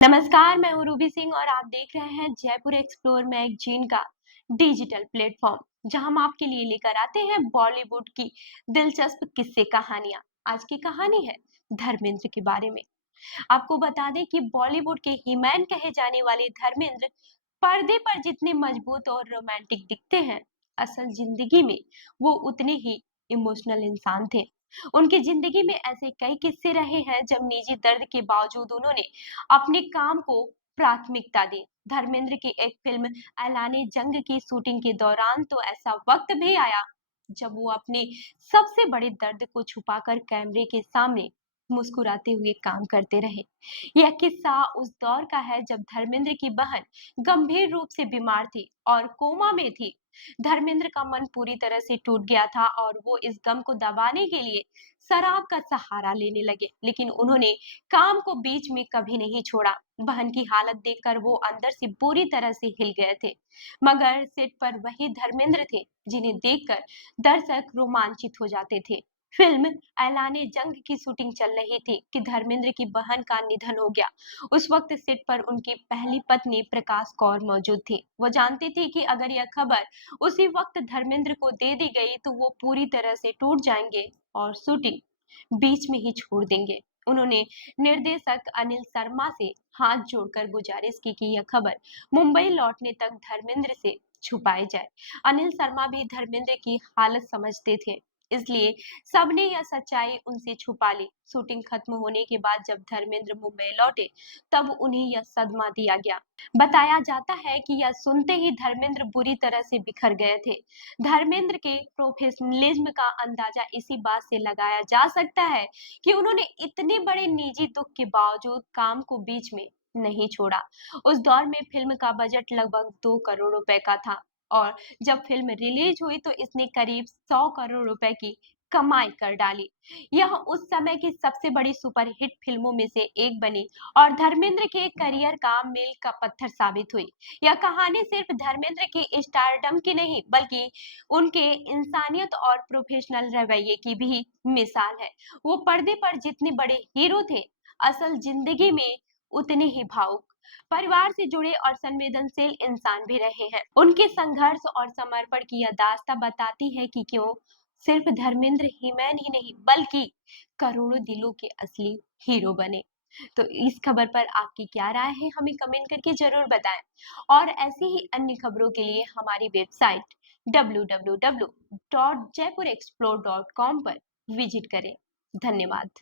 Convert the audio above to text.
नमस्कार, मैं हूँ रूबी सिंह और आप देख रहे हैं जयपुर एक्सप्लोर मैगजीन का डिजिटल प्लेटफॉर्म जहां हम आपके लिए लेकर आते हैं बॉलीवुड की दिलचस्प किस्से कहानियां। आज की कहानी है धर्मेंद्र के बारे में। आपको बता दें कि बॉलीवुड के हीमैन कहे जाने वाले धर्मेंद्र पर्दे पर जितने मजबूत और रोमांटिक दिखते हैं, असल जिंदगी में वो उतने ही इमोशनल इंसान थे। उनकी जिंदगी में ऐसे कई किस्से रहे हैं जब निजी दर्द के बावजूद उन्होंने अपने काम को प्राथमिकता दी। धर्मेंद्र की एक फिल्म ऐलाने जंग की शूटिंग के दौरान तो ऐसा वक्त भी आया जब वो अपने सबसे बड़े दर्द को छुपाकर कैमरे के सामने मुस्कुराते हुए काम करते रहे। यह किस्सा उस दौर का है जब धर्मेंद्र की बहन गंभीर रूप से बीमार थी और कोमा में थी। धर्मेंद्र का मन पूरी तरह से टूट गया था और वो इस गम को दबाने के लिए शराब का सहारा लेने लगे, लेकिन उन्होंने काम को बीच में कभी नहीं छोड़ा। बहन की हालत देखकर वो अंदर से पूरी तरह से हिल गए थे, मगर सेट पर वही धर्मेंद्र थे जिन्हें देखकर दर्शक रोमांचित हो जाते थे। फिल्म ऐलाने जंग की शूटिंग चल रही थी कि धर्मेंद्र की बहन का निधन हो गया। उस वक्त सेट पर उनकी पहली पत्नी प्रकाश कौर मौजूद थी। वो जानती थी कि अगर यह खबर उसी वक्त धर्मेंद्र को दे दी गई तो वो पूरी तरह से टूट जाएंगे और शूटिंग बीच में ही छोड़ देंगे। उन्होंने निर्देशक अनिल शर्मा से हाथ जोड़कर गुजारिश की कि यह खबर मुंबई लौटने तक धर्मेंद्र से छुपाई जाए। अनिल शर्मा भी धर्मेंद्र की हालत समझते थे, इसलिए सबने यह सच्चाई उनसे छुपा ली। शूटिंग खत्म होने के बाद जब धर्मेंद्र मुंबई लौटे तब उन्हें यह सदमा दिया गया। बताया जाता है कि यह सुनते ही धर्मेंद्र बुरी तरह से बिखर गए थे। धर्मेंद्र के प्रोफेशनलिज्म का अंदाजा इसी बात से लगाया जा सकता है कि उन्होंने इतने बड़े निजी दुख के बावजूद काम को बीच में नहीं छोड़ा। उस दौर में फिल्म का बजट लगभग 2 करोड़ रुपए का था और जब फिल्म रिलीज हुई तो इसने करीब 100 करोड़ रुपए की कमाई कर डाली। यह उस समय की सबसे बड़ी सुपरहिट फिल्मों में से एक बनी और धर्मेंद्र के करियर का मील का पत्थर साबित हुई। यह कहानी सिर्फ धर्मेंद्र की स्टारडम की नहीं बल्कि उनके इंसानियत और प्रोफेशनल रवैये की भी मिसाल है। वो पर्दे पर जितने बड़े हीरो थे, असल जिंदगी में उतने ही भावुक, परिवार से जुड़े और संवेदनशील इंसान भी रहे हैं। उनके संघर्ष और समर्पण की यह दास्तां बताती है कि क्यों सिर्फ धर्मेंद्र हीमैन ही नहीं बल्कि करोड़ों दिलों के असली हीरो बने। तो इस खबर पर आपकी क्या राय है, हमें कमेंट करके जरूर बताएं और ऐसी ही अन्य खबरों के लिए हमारी वेबसाइट www.jaipurexplore.com पर विजिट करें। धन्यवाद।